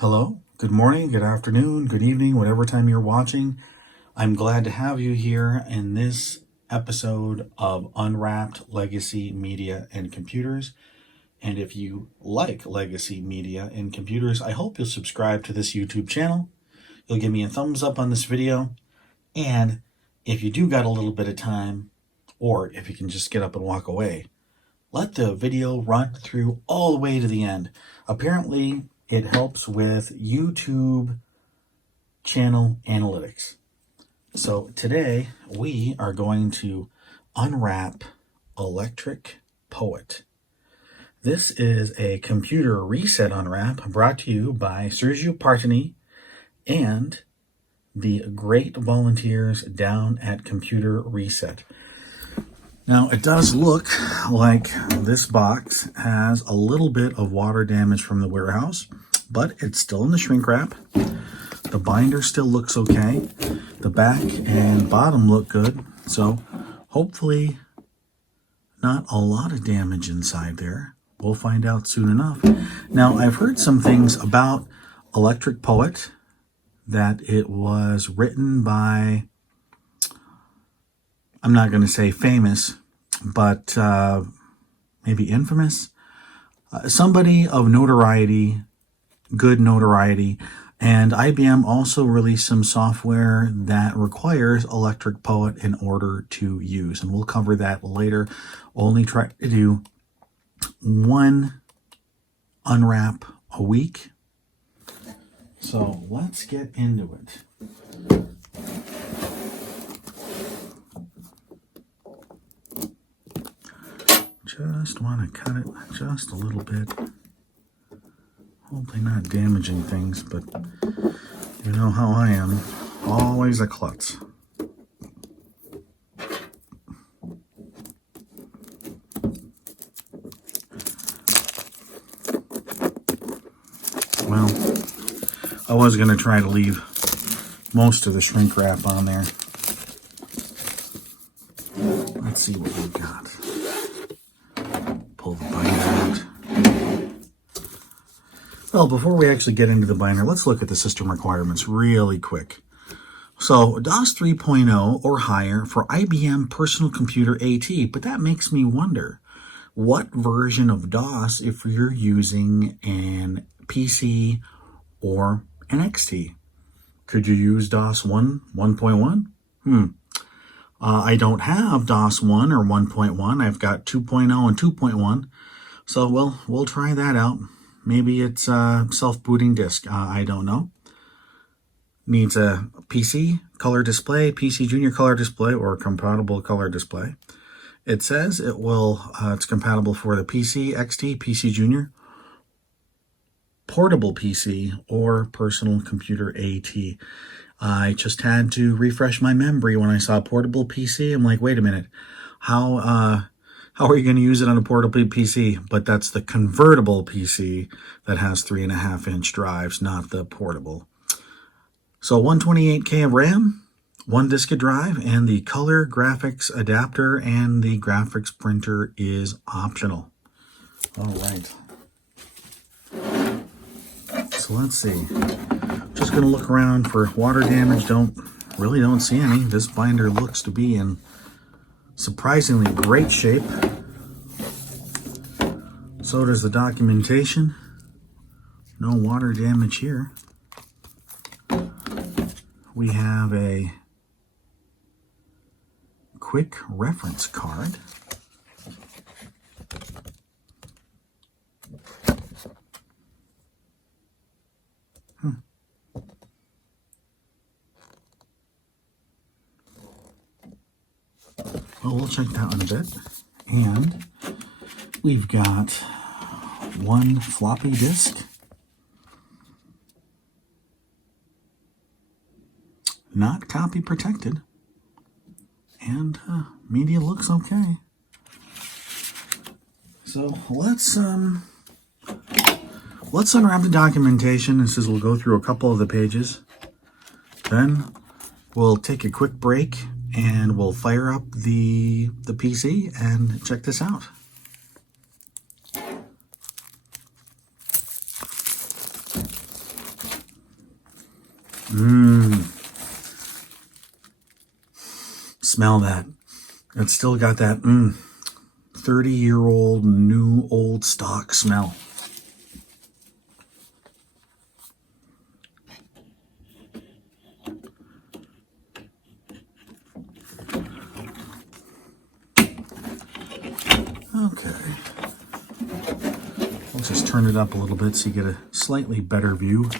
Hello, good morning, good afternoon, good evening, whatever time you're watching. I'm glad to have you here in this episode of Unwrapped Legacy Media and Computers. And if you like legacy media and computers, I hope you'll subscribe to this YouTube channel. You'll give me a thumbs up on this video. And if you do got a little bit of time, or if you can just get up and walk away, let the video run through all the way to the end. Apparently, it helps with YouTube channel analytics. So today we are going to unwrap Electric Poet. This is a computer reset unwrap brought to you by Sergio Partini and the great volunteers down at Computer Reset. Now, it does look like this box has a little bit of water damage from the warehouse, but it's still in the shrink wrap. The binder still looks okay. The back and bottom look good, so hopefully not a lot of damage inside there. We'll find out soon enough. Now, I've heard some things about Electric Poet, that it was written by, I'm not going to say famous, but maybe infamous. Somebody of notoriety, good notoriety. And IBM also released some software that requires Electric Poet in order to use. And we'll cover that later. Only try to do one unwrap a week. So let's get into it. Just want to cut it just a little bit. Hopefully not damaging things, but you know how I am. Always a klutz. Well, I was going to try to leave most of the shrink wrap on there. Let's see what we've got. Pull the binder out. Well, before we actually get into the binder, let's look at the system requirements really quick. So, DOS 3.0 or higher for IBM Personal Computer AT, but that makes me wonder, what version of DOS if you're using an PC or an XT? Could you use DOS 1.1? I don't have DOS 1 or 1.1. I've got 2.0 and 2.1. So we'll try that out. Maybe it's a self-booting disk. I don't know. Needs a PC color display, PC Junior color display, or compatible color display. It says it will. It's compatible for the PC, XT, PC Junior, portable PC, or personal computer AT. I just had to refresh my memory when I saw portable PC. I'm like, wait a minute, how are you going to use it on a portable PC? But that's the convertible PC that has 3.5-inch drives, not the portable. So 128K of RAM, 1 disk of drive, and the color graphics adapter and the graphics printer is optional. All right. So let's see. Just going to look around for water damage. Really don't see any. This binder looks to be in surprisingly great shape. So does the documentation. No water damage here. We have a quick reference card. Well, we'll check that one a bit. And we've got 1 floppy disk. Not copy protected. And media looks okay. So let's unwrap the documentation. This is, we'll go through a couple of the pages. Then we'll take a quick break and we'll fire up the PC and check this out. Smell that. It's still got that 30-year-old new old stock smell. Okay. We'll just turn it up a little bit so you get a slightly better view.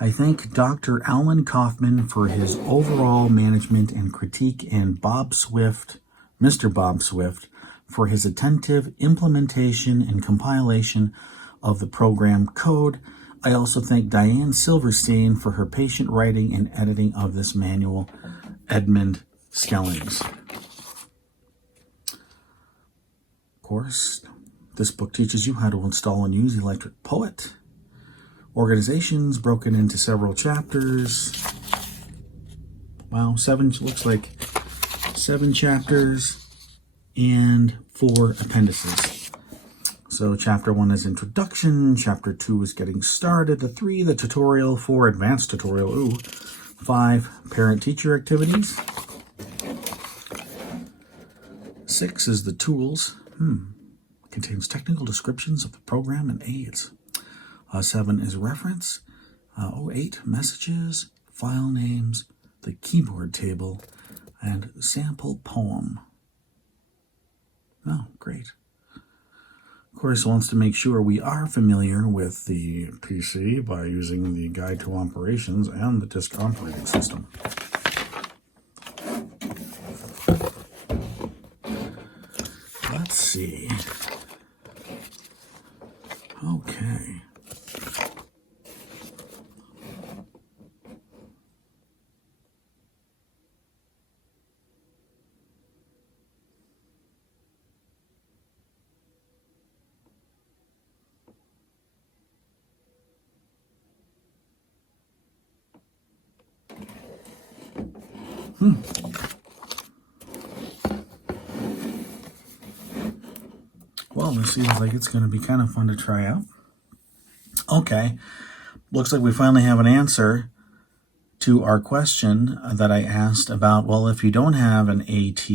I thank Dr. Alan Kaufman for his overall management and critique, and Mr. Bob Swift, for his attentive implementation and compilation of the program code. I also thank Diane Silverstein for her patient writing and editing of this manual. Edmund Skellings. Of course, this book teaches you how to install and use Electric Poet. Organizations broken into several chapters. Wow, looks like 7 chapters and 4 appendices. So chapter 1 is introduction, chapter 2 is getting started, the 3, the tutorial, 4, advanced tutorial, 5, parent-teacher activities. 6 is the tools. Contains technical descriptions of the program and aids. 7 is reference. 8, messages, file names, the keyboard table, and sample poem. Oh, great. Of course, it wants to make sure we are familiar with the PC by using the Guide to Operations and the disk operating system. Let's see. Okay. Well, this seems like it's going to be kind of fun to try out. Okay, looks like we finally have an answer to our question that I asked about, well, if you don't have an AT,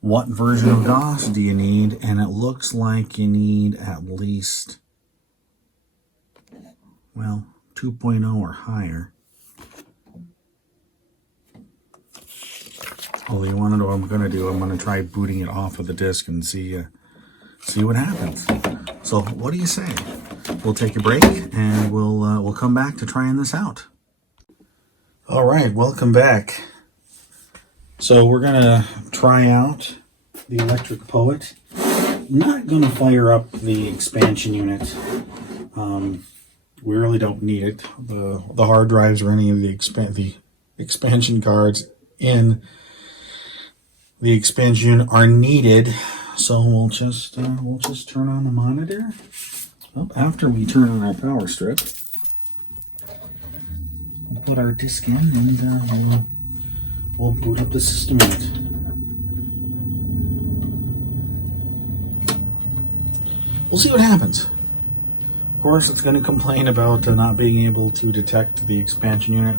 what version of DOS do you need? And it looks like you need at least, well, 2.0 or higher. Well, you want to know what I'm going to do? I'm going to try booting it off of the disk and see what happens. So what do you say? We'll take a break and we'll come back to trying this out. All right, welcome back. So we're going to try out the Electric Poet. Not going to fire up the expansion unit. We really don't need it. The hard drives or any of the expansion cards in the expansion unit are needed. So we'll just turn on the monitor. Well, after we turn on our power strip, we'll put our disk in and we'll boot up the system unit. We'll see what happens. Of course, it's going to complain about not being able to detect the expansion unit.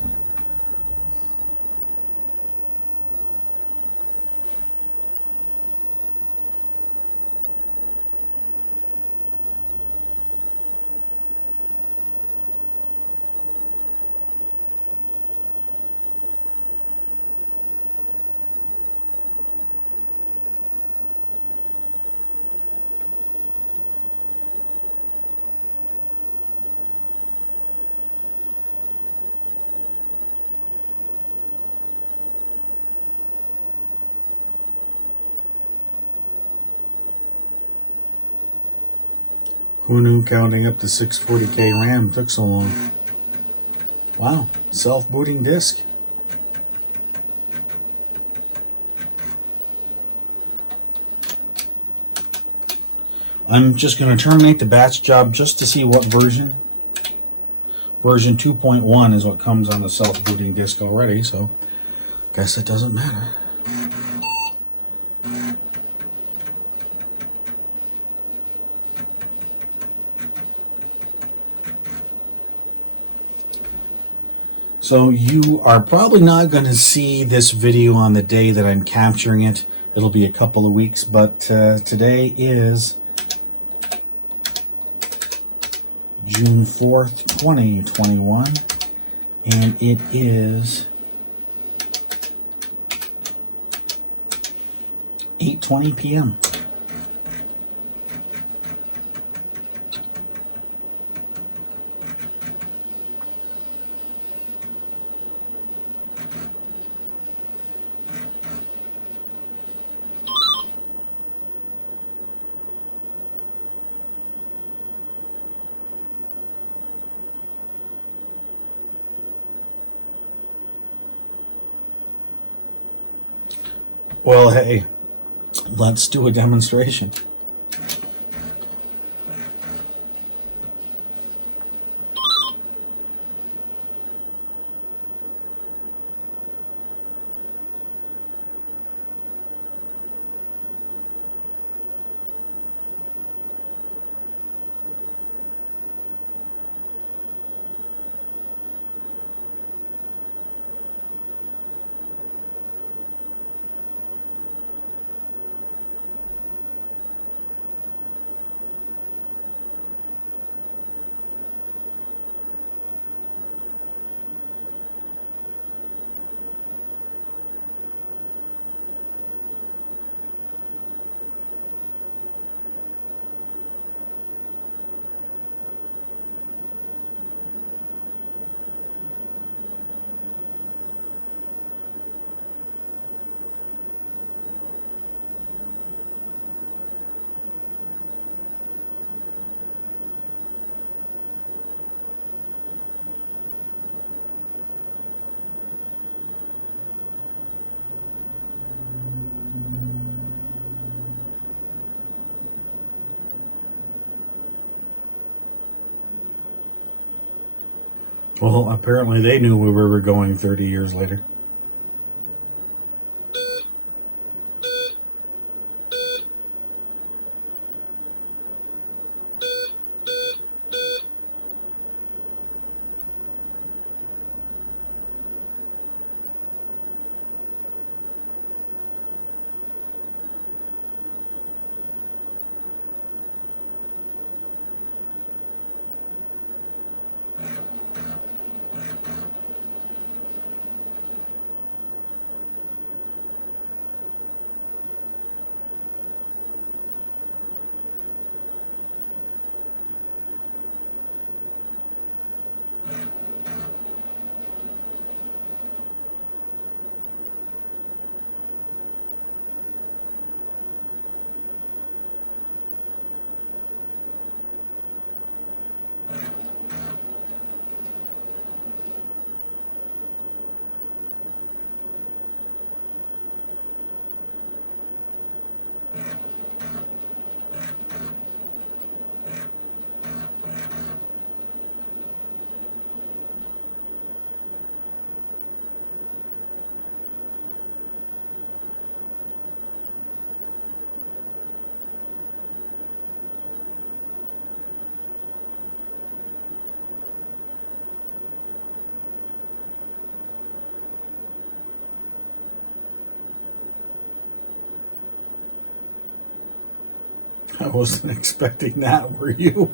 Who knew counting up to 640K RAM took so long? Wow, self-booting disk. I'm just going to terminate the batch job just to see what version. Version 2.1 is what comes on the self-booting disk already, so guess it doesn't matter. So you are probably not going to see this video on the day that I'm capturing it. It'll be a couple of weeks, but today is June 4th, 2021, and it is 8:20 p.m. Well, hey, let's do a demonstration. Well, apparently they knew where we were going 30 years later. I wasn't expecting that, were you?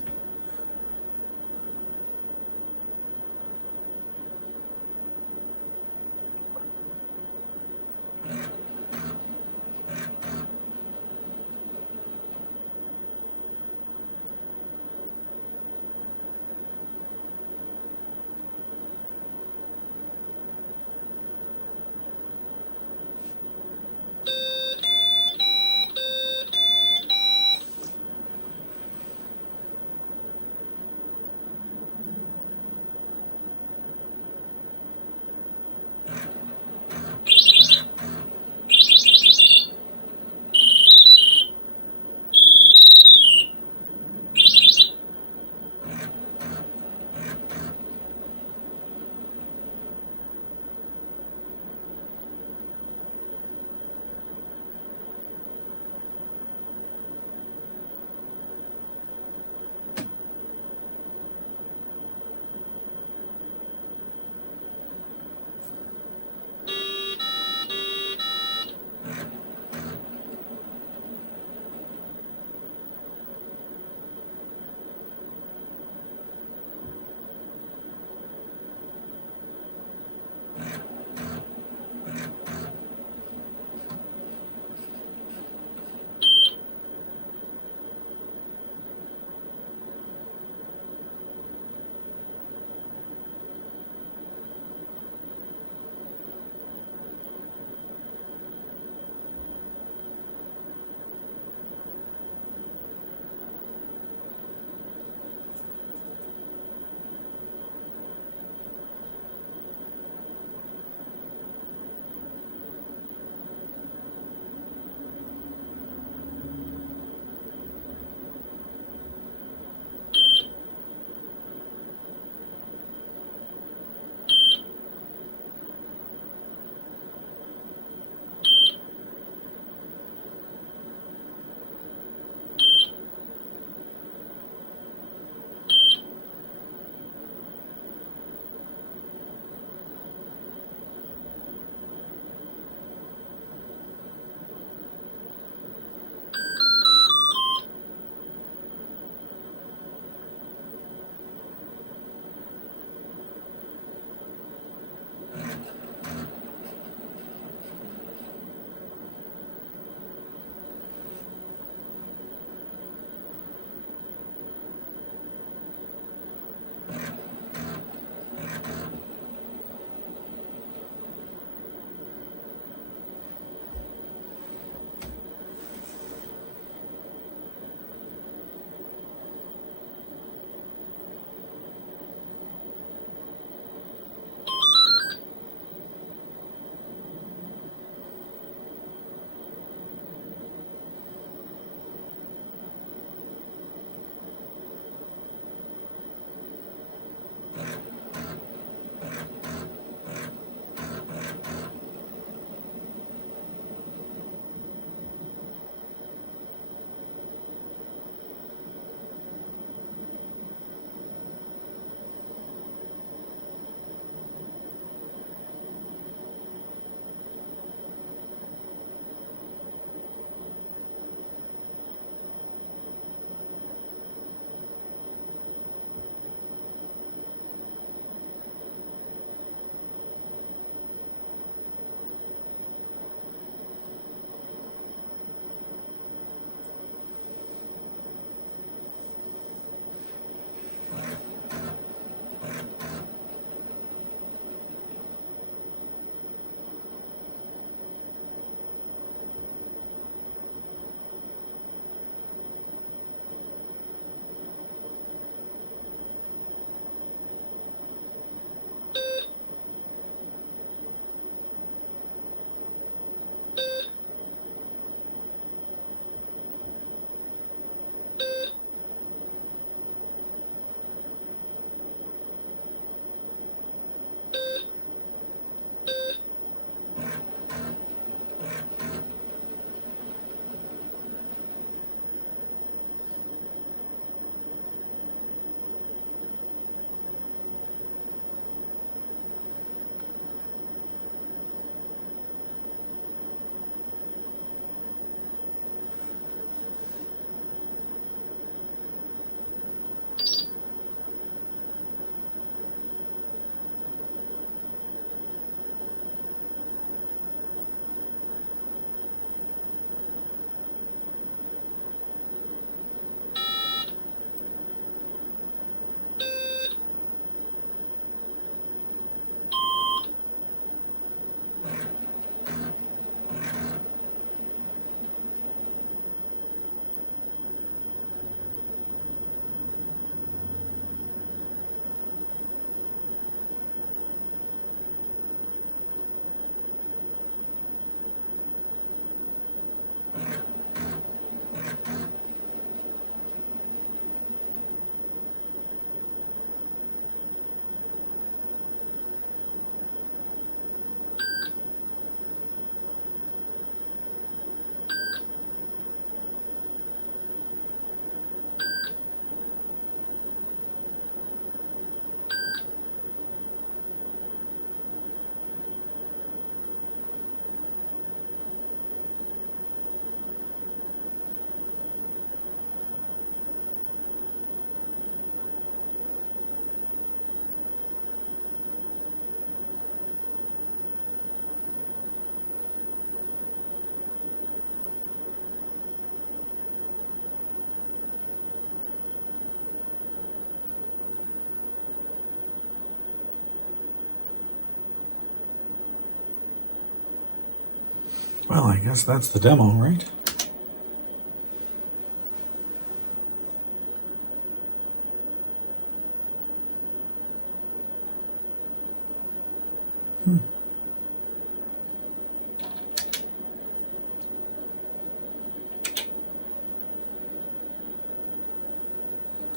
Well, I guess that's the demo, right?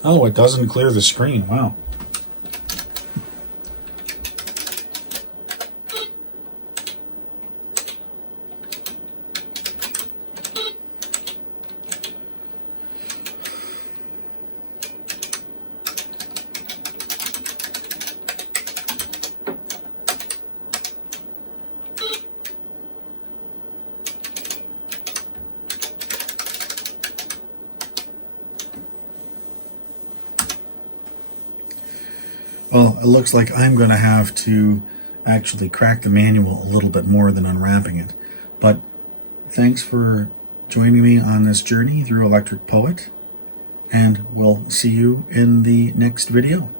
Oh, it doesn't clear the screen. Wow. Well, it looks like I'm going to have to actually crack the manual a little bit more than unwrapping it. But thanks for joining me on this journey through Electric Poet, and we'll see you in the next video.